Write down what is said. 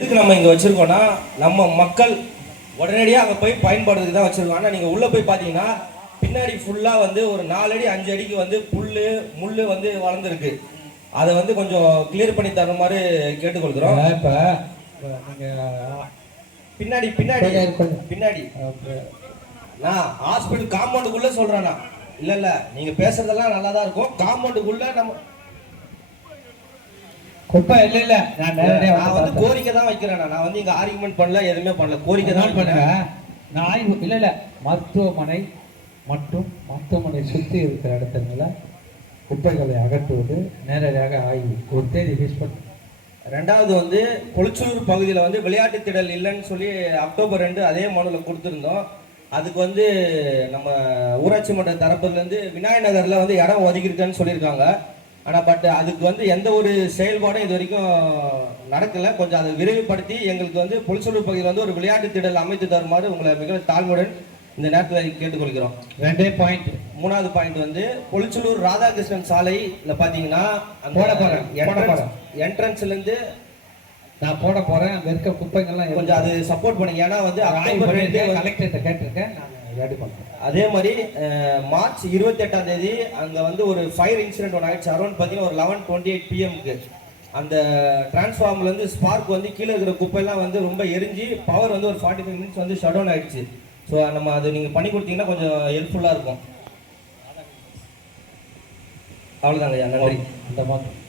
எதுக்கு நம்ம இங்கே வச்சுருக்கோன்னா நம்ம மக்கள் உடனடியாக அங்கே போய் பயன்படுறதுக்கு தான் வச்சுருக்கோம். ஆனால் நீங்கள் உள்ளே போய் பார்த்தீங்கன்னா பின்னாடி ஃபுல்லாக வந்து ஒரு 4 அடி 5 அடிக்கு வந்து முள் வந்து வளர்ந்துருக்கு. அதை வந்து கொஞ்சம் கிளியர் பண்ணி தர மாதிரி கேட்டுக்கொள்கிறோம். இப்போ நீங்கள் பின்னாடி பின்னாடி பின்னாடி நான் ஹாஸ்பிட்டல் காம்பவுண்டுக்குள்ளே சொல்கிறேண்ணா. இல்லை நீங்கள் பேசுறதெல்லாம் நல்லா தான் இருக்கும். காம்பவுண்டுக்குள்ளே நம்ம குப்பை இல்லை நான் வந்து கோரிக்கை தான் வைக்கிறேன். நான் வந்து இங்கே ஆர்குமெண்ட் பண்ணல, எதுவுமே பண்ணல, கோரிக்கை தான் பண்ணுவேன். நான் ஆய்வு இல்லை மருத்துவமனை மற்றும் மருத்துவமனை சுற்றி இருக்கிற இடத்துல குப்பைகளை அகற்றுவது நேரடியாக ஆய்வு ஒரு தேதி ஃபிக்ஸ் பண்ண. ரெண்டாவது வந்து கொளிச்சலூர் பகுதியில் வந்து விளையாட்டு திடல் இல்லைன்னு சொல்லி அக்டோபர் 2 அதே மனுவில் கொடுத்துருந்தோம். அதுக்கு வந்து நம்ம ஊராட்சி மன்ற தரப்புலேருந்து விநாயகர் நகரில் வந்து இடம் ஒதுக்கியிருக்கேன்னு சொல்லியிருக்காங்க. ஆனால் அதுக்கு வந்து எந்த ஒரு செயல்பாடும் இது வரைக்கும் நடக்கலை. கொஞ்சம் அதை விரைவுபடுத்தி எங்களுக்கு வந்து கொளிச்சலூர் பகுதியில் வந்து ஒரு விளையாட்டு திடல் அமைத்து தருமாறு உங்களை மிக தாழ்மையுடன் இந்த நேரத்தில் கேட்டுக்கொள்கிறோம். 2 பாயிண்ட். 3வது பாயிண்ட் வந்து கொளிச்சலூர் ராதாகிருஷ்ணன் சாலையில் பார்த்தீங்கன்னா என்ட்ரன்ஸ்லேருந்து நான் போட போகிறேன். அங்கே இருக்க குப்பைகள்லாம் கொஞ்சம் அது சப்போர்ட் பண்ணுங்க. ஏன்னா வந்து கலெக்டர்கிட்ட கேட்டிருக்கேன், நான் ரெடி பண்ணுறேன். அதே மாதிரி மார்ச் 28ஆம் தேதி அங்கே வந்து ஒரு ஃபயர் இன்சிடென்ட் ஒன்று ஆயிடுச்சு. அரௌண்ட் பார்த்தீங்கன்னா ஒரு 11:28 PM அந்த டிரான்ஸ்ஃபார்மர்லேருந்து ஸ்பார்க் வந்து கீழே இருக்கிற குப்பையெல்லாம் வந்து ரொம்ப எரிஞ்சு பவர் வந்து ஒரு 45 மினிட்ஸ் வந்து ஷட் டவுன் ஆயிடுச்சு. ஸோ நம்ம அது நீங்கள் பண்ணி கொடுத்தீங்கன்னா கொஞ்சம் ஹெல்ப்ஃபுல்லாக இருக்கும். அவ்வளோதாங்க ஐயா, நன்றி. இந்த மாதிரி